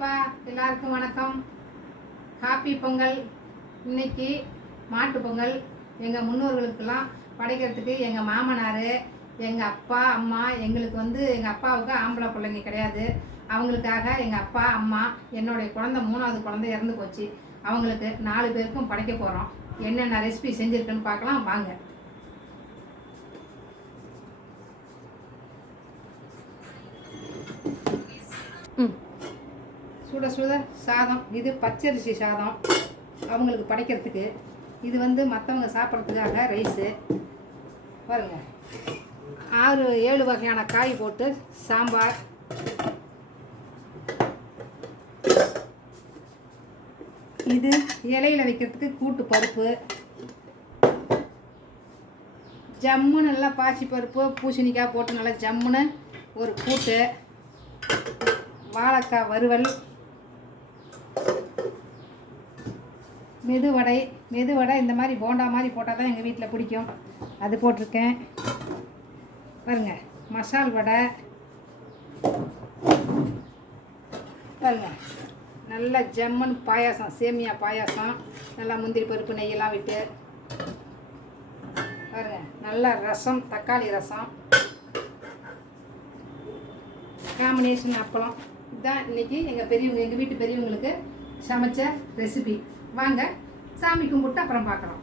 ஹாய்ப்பா எல்லாருக்கும் வணக்கம். ஹாப்பி பொங்கல் இன்னைக்கு மாட்டு பொங்கல். எங்கள் முன்னோர்களுக்கெல்லாம் படைக்கிறதுக்கு எங்கள் மாமனார் எங்கள் அப்பா அம்மா எங்களுக்கு வந்து எங்கள் அப்பாவுக்கு ஆம்பளை பிள்ளைங்க கிடையாது. அவங்களுக்காக எங்கள் அப்பா அம்மா என்னுடைய குழந்தை மூணாவது குழந்தை இறந்து போச்சு. அவங்களுக்கு நாலு பேருக்கும் படைக்க போகிறோம் என்னென்ன ரெசிபி செஞ்சுருக்குன்னு பார்க்கலாம். வாங்க. ம். சுட சுட சாதம். இது பச்சரிசி சாதம். அவங்களுக்கு படைக்கிறதுக்கு. இது வந்து மற்றவங்க சாப்பிட்றதுக்காக ரைஸு பாருங்கள் ஆறு ஏழு வகையான காய் போட்டு சாம்பார். இது இலையில வைக்கிறதுக்கு கூட்டு பருப்பு. ஜம்முன்னு நல்லா பாசி பருப்பு பூசணிக்காய் போட்டு நல்லா ஜம்முன்னு ஒரு கூட்டு. வாழைக்காய் வறுவல். மெதுவடை மெதுவடை இந்த மாதிரி போண்டா மாதிரி போட்டால் தான் எங்கள் வீட்டில் பிடிக்கும். அது போட்டிருக்கேன். பாருங்கள் மசால் வடை. பாருங்கள் நல்ல ஜம்மன் பாயாசம் சேமியா பாயாசம் நல்லா முந்திரி பருப்பு நெய்யெல்லாம் விட்டு. பாருங்க நல்ல ரசம் தக்காளி ரசம். காம்பினேஷன் அப்பளம். இதுதான் இன்றைக்கி எங்கள் பெரியவங்க எங்கள் வீட்டு பெரியவங்களுக்கு சமைச்ச ரெசிபி வாங்க சாமி கும்பிட்டு அப்புறம் பார்க்குறோம்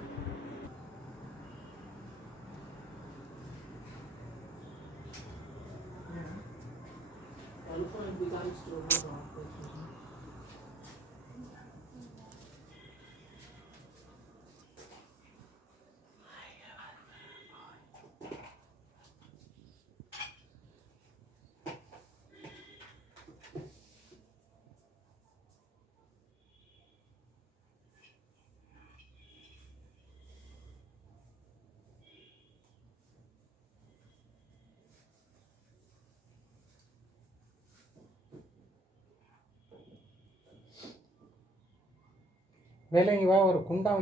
வேலைங்க வா ஒரு குண்டா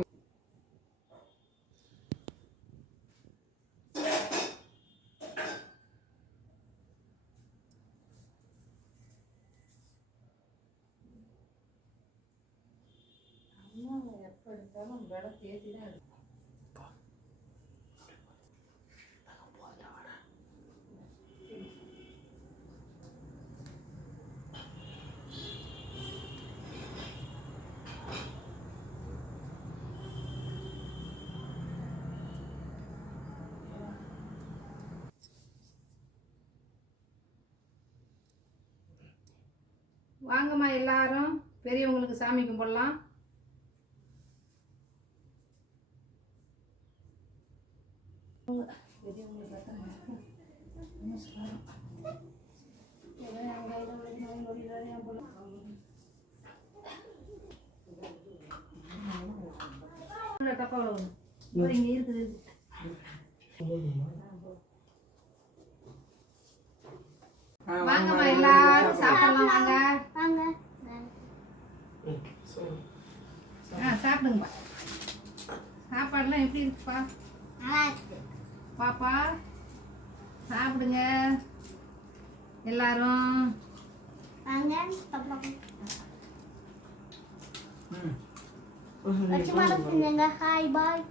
எப்போ எடுத்தாலும் விலை தேதி தான் இருக்கும் வாங்கம்மா எல்லாரும். பெரியவங்களுக்கு சாமி கும்பிடலாம். டப்பா இங்கே இருக்குது வாங்கம்மா எல்லாரும் சாப்பிடலாம் வாங்க ஆ சாப்பிடுங்கப்பா சாப்பாடுலாம் எப்படி இருக்குப்பா? பாப்பா சாப்பிடுங்க. எல்லாரும். Hi bye